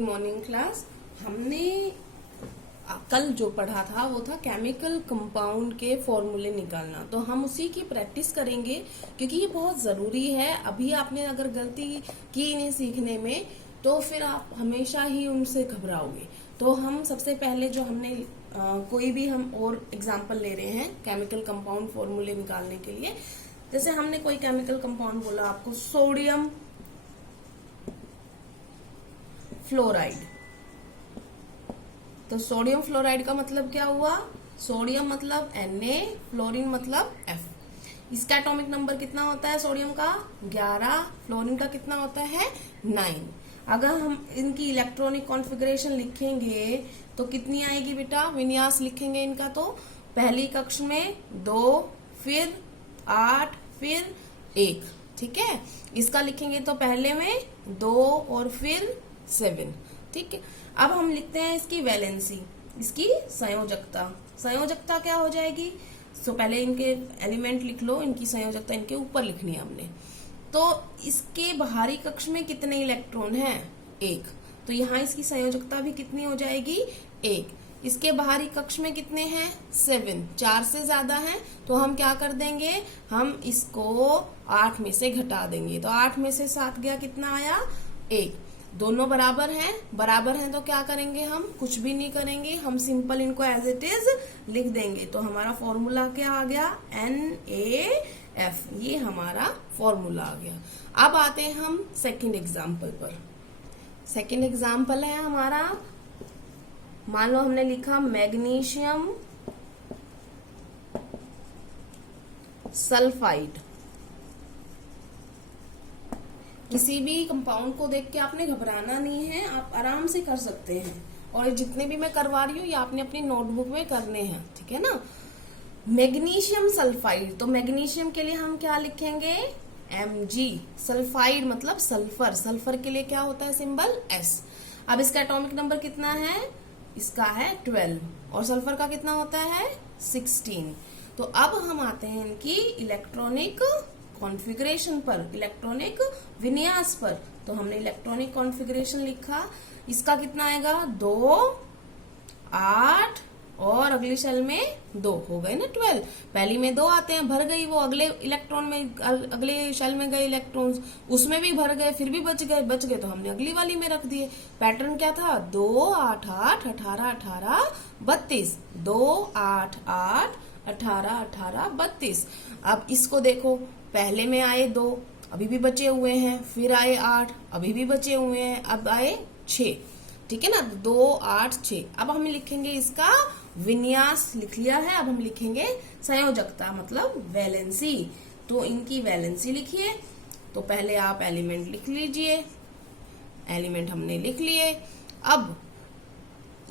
Morning class. हमने कल जो पढ़ा था वो था केमिकल कंपाउंड के फॉर्मूले निकालना, तो हम उसी की प्रैक्टिस करेंगे क्योंकि ये बहुत जरूरी है। अभी आपने अगर गलती की इन्हें सीखने में तो फिर आप हमेशा ही उनसे घबराओगे। तो हम सबसे पहले जो हमने कोई भी हम और एग्जाम्पल ले रहे हैं केमिकल कंपाउंड फॉर्मूले निकालने के लिए। जैसे हमने कोई केमिकल कंपाउंड बोला आपको सोडियम फ्लोराइड, तो सोडियम फ्लोराइड का मतलब क्या हुआ? सोडियम मतलब Na, फ्लोरीन मतलब F। इसका एटॉमिक नंबर कितना होता है? सोडियम का 11, फ्लोरीन का कितना होता है? 9। अगर हम इनकी इलेक्ट्रॉनिक कॉन्फ़िगरेशन लिखेंगे तो कितनी आएगी बेटा? विन्यास लिखेंगे इनका तो पहली कक्ष में 2, फिर 8, फिर 1। ठीक है, इसका लिखेंगे तो पहले में 2 और फिर 7। ठीक है, अब हम लिखते हैं इसकी वैलेंसी, इसकी संयोजकता। संयोजकता क्या हो जाएगी? तो पहले इनके एलिमेंट लिख लो, इनकी संयोजकता इनके ऊपर लिखनी है हमने। तो इसके बाहरी कक्ष में कितने इलेक्ट्रॉन हैं? 1, तो यहाँ इसकी संयोजकता भी कितनी हो जाएगी? 1। इसके बाहरी कक्ष में कितने हैं? 7, 4 से ज्यादा हैं, तो हम क्या कर देंगे? हम इसको 8 में से घटा देंगे। तो 8 में से 7 गया, कितना आया? 1। दोनों बराबर हैं, बराबर हैं तो क्या करेंगे? हम कुछ भी नहीं करेंगे, हम सिंपल इनको एज इट इज लिख देंगे। तो हमारा फॉर्मूला क्या आ गया? NaF, ये हमारा फॉर्मूला आ गया। अब आते हैं हम सेकंड एग्जाम्पल पर। सेकंड एग्जाम्पल है हमारा, मान लो हमने लिखा मैग्नीशियम सल्फाइड। किसी भी कंपाउंड को देख के आपने घबराना नहीं है, आप आराम से कर सकते हैं। और जितने भी मैं करवा रही हूँ ये आपने अपनी नोटबुक में करने हैं, ठीक है ना। मैग्नीशियम सल्फाइड, तो मैग्नीशियम के लिए हम क्या लिखेंगे? Mg। सल्फाइड मतलब सल्फर, सल्फर के लिए क्या होता है सिंबल? S। अब इसका एटॉमिक नंबर कितना है? इसका है 12, और सल्फर का कितना होता है? 16। तो अब हम आते हैं इनकी इलेक्ट्रॉनिक कॉन्फ़िगरेशन पर, इलेक्ट्रॉनिक विन्यास पर। तो हमने इलेक्ट्रॉनिक कॉन्फ़िगरेशन लिखा, इसका कितना आएगा? 2, 8 और अगली शेल में 2, हो गए ना 12। पहली में 2 आते हैं, भर गई, वो अगले इलेक्ट्रॉन में, अगले शेल में गए इलेक्ट्रॉन्स, उसमें भी भर गए, फिर भी बच गए तो हमने अगली वाली में रख दिए। पैटर्न क्या था? 2, 8, 8, 18, 18, 32। 2, 8, 8, 18, 18, 32। अब इसको देखो, पहले में आए 2, अभी भी बचे हुए हैं, फिर आए 8, अभी भी बचे हुए हैं, अब आए 6। ठीक है ना, 2, 8, 6। अब हम लिखेंगे इसका विन्यास, लिख लिया है। अब हम लिखेंगे संयोजकता मतलब वैलेंसी। तो इनकी वैलेंसी लिखिए। तो पहले आप एलिमेंट लिख लीजिए, एलिमेंट हमने लिख लिए। अब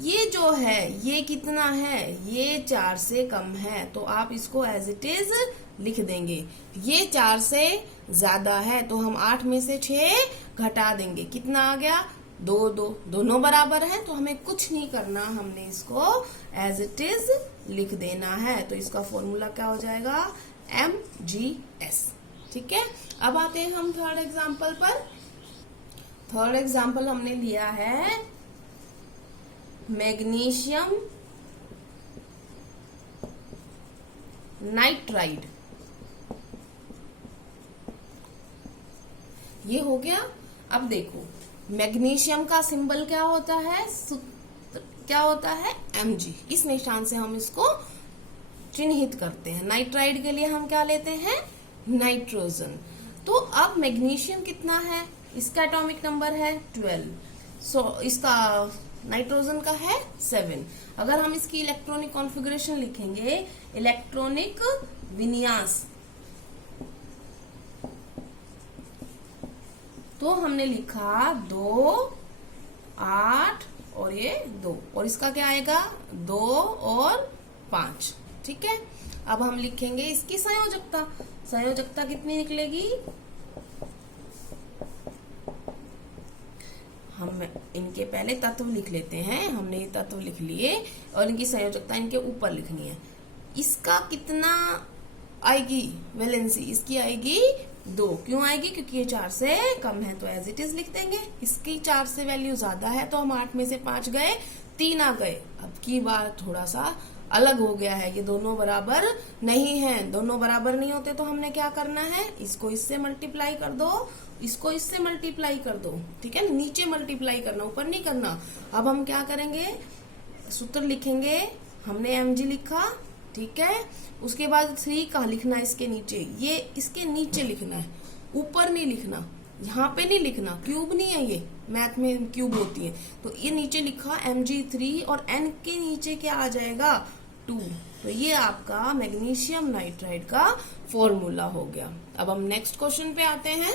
ये जो है ये कितना है? ये 4 से कम है, तो आप इसको एज इट इज लिख देंगे। ये 4 से ज्यादा है तो हम 8 में से 6 घटा देंगे, कितना आ गया? 2, 2। दोनों बराबर हैं तो हमें कुछ नहीं करना, हमने इसको एज इट इज लिख देना है। तो इसका फॉर्मूला क्या हो जाएगा? MgS। ठीक है, अब आते हैं हम थर्ड एग्जाम्पल पर। थर्ड एग्जाम्पल हमने लिया है मैग्नीशियम नाइट्राइड। ये हो गया। अब देखो, मैग्नीशियम का सिंबल क्या होता है? क्या होता है? Mg। इस निशान से हम इसको चिन्हित करते हैं। नाइट्राइड के लिए हम क्या लेते हैं? नाइट्रोजन। तो अब मैग्नीशियम कितना है? इसका एटॉमिक नंबर है 12, सो इसका नाइट्रोजन का है 7। अगर हम इसकी इलेक्ट्रॉनिक कॉन्फ़िगरेशन लिखेंगे, इलेक्ट्रॉनिक विन्यास, तो हमने लिखा 2, 8 और ये 2, और इसका क्या आएगा? 2 और 5। ठीक है, अब हम लिखेंगे इसकी संयोजकता। संयोजकता कितनी निकलेगी? हम इनके पहले तत्व लिख लेते हैं। हमने ये तत्व लिख लिए और इनकी संयोजकता इनके ऊपर लिखनी है। इसका कितना आएगी वैलेंसी? इसकी आएगी 2 क्यों आएगी? क्योंकि ये 4 से कम है, तो एज इट इज लिख देंगे। इसकी 4 से वैल्यू ज्यादा है तो हम 8 में से 5 गए, 3 आ गए। अब की बार थोड़ा सा अलग हो गया है, ये दोनों बराबर नहीं है। दोनों बराबर नहीं होते तो हमने क्या करना है, इसको इससे मल्टीप्लाई कर दो, इसको इससे मल्टीप्लाई कर दो, ठीक है। नीचे मल्टीप्लाई करना, ऊपर नहीं करना। अब हम क्या करेंगे, सूत्र लिखेंगे। हमने mg लिखा, ठीक है। उसके बाद 3 कहाँ लिखना है, इसके नीचे, ये इसके नीचे लिखना है, ऊपर नहीं लिखना, यहाँ पे नहीं लिखना। क्यूब नहीं है ये, मैथ में क्यूब होती है। तो ये नीचे लिखा mg3 और n के नीचे क्या आ जाएगा, 2। तो ये आपका मैग्नीशियम नाइट्राइड का फॉर्मूला हो गया। अब हम नेक्स्ट क्वेश्चन पे आते हैं।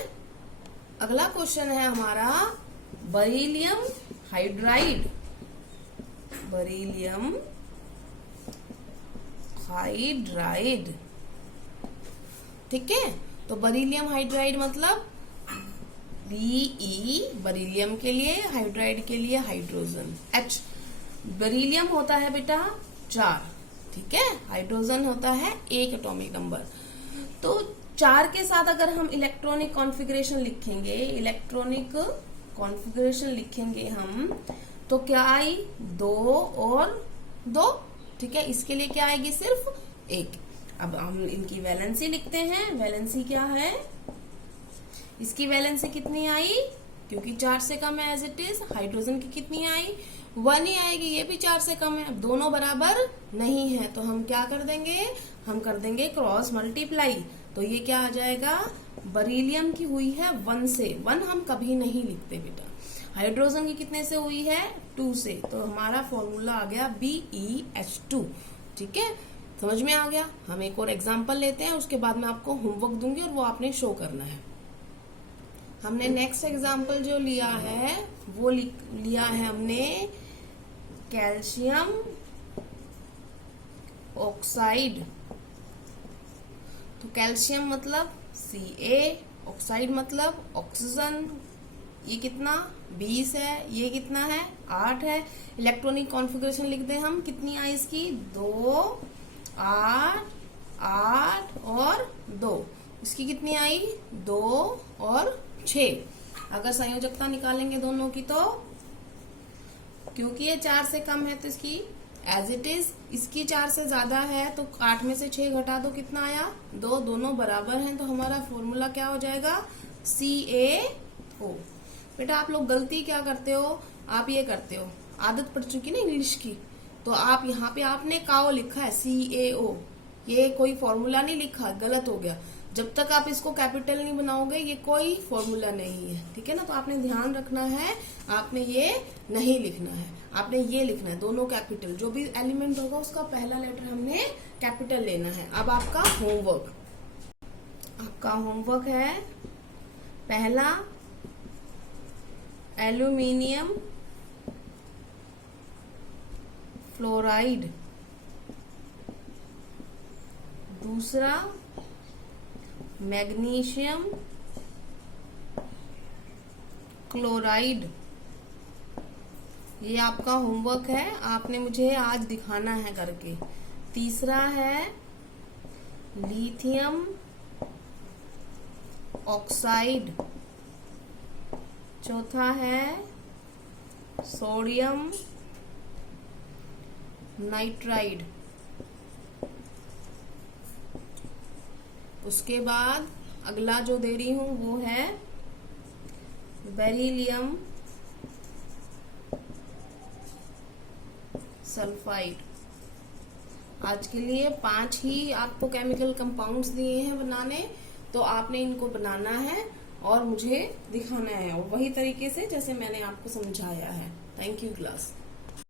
अगला क्वेश्चन है हमारा बेरिलियम हाइड्राइड। बेरिलियम हाइड्राइड, ठीक है। तो बेरिलियम हाइड्राइड मतलब Be, बेरिलियम के लिए, हाइड्राइड के लिए हाइड्रोजन H। बेरिलियम होता है बेटा 4, ठीक है। हाइड्रोजन होता है 1 एटॉमिक नंबर। तो 4 के साथ अगर हम इलेक्ट्रॉनिक कॉन्फ़िगरेशन लिखेंगे, इलेक्ट्रॉनिक कॉन्फ़िगरेशन लिखेंगे हम, तो क्या आई, 2 और 2, ठीक है। इसके लिए क्या आएगी, सिर्फ 1। अब हम इनकी वैलेंसी लिखते हैं। वैलेंसी क्या है, इसकी वैलेंसी कितनी आई, क्योंकि 4 से कम है एज इट इज। हाइड्रोजन की कितनी आई, 1 ही आएगी, ये भी 4 से कम है। अब दोनों बराबर नहीं है तो हम क्या कर देंगे, हम कर देंगे क्रॉस मल्टीप्लाई। तो ये क्या आ जाएगा, बेरिलियम की हुई है 1 से, 1 हम कभी नहीं लिखते बेटा। हाइड्रोजन की कितने से हुई है, 2 से। तो हमारा फॉर्मूला आ गया BeH2, ठीक है। समझ में आ गया। हम एक और एग्जांपल लेते हैं, उसके बाद मैं आपको होमवर्क दूंगी और वो आपने शो करना है। हमने नेक्स्ट एग्जांपल जो लिया है वो लिया है हमने कैल्शियम ऑक्साइड। तो कैल्शियम मतलब Ca, ऑक्साइड मतलब ऑक्सीजन। ये कितना 20 है, ये कितना है 8 है। इलेक्ट्रॉनिक कॉन्फ़िगरेशन लिख दें हम, कितनी आई इसकी, 2, 8, 8 और 2। इसकी कितनी आई, 2 और 6। अगर संयोजकता निकालेंगे दोनों की तो, क्योंकि ये 4 से कम है तो इसकी एज इट इज, इसकी 4 से ज्यादा है तो 8 में से 6 घटा दो, कितना आया, 2। दोनों बराबर हैं तो हमारा फॉर्मूला क्या हो जाएगा, CaO। बेटा आप लोग गलती क्या करते हो, आप ये करते हो, आदत पड़ चुकी ना इंग्लिश की, तो आप यहाँ पे आपने काओ लिखा है, CaO, ये कोई फॉर्मूला नहीं लिखा, गलत हो गया। जब तक आप इसको कैपिटल नहीं बनाओगे ये कोई फॉर्मूला नहीं है, ठीक है ना। तो आपने ध्यान रखना है, आपने ये नहीं लिखना है, आपने ये लिखना है, दोनों कैपिटल। जो भी एलिमेंट होगा उसका पहला लेटर हमने कैपिटल लेना है। अब आपका होमवर्क, आपका होमवर्क है पहला एल्यूमिनियम फ्लोराइड, दूसरा मैग्नीशियम क्लोराइड। ये आपका होमवर्क है, आपने मुझे आज दिखाना है करके। तीसरा है लिथियम ऑक्साइड, चौथा है सोडियम नाइट्राइड। उसके बाद अगला जो दे रही हूं वो है बेरिलियम सल्फाइड। आज के लिए 5 ही आपको केमिकल कंपाउंड्स दिए हैं बनाने, तो आपने इनको बनाना है और मुझे दिखाना है, और वही तरीके से जैसे मैंने आपको समझाया है। Thank you class.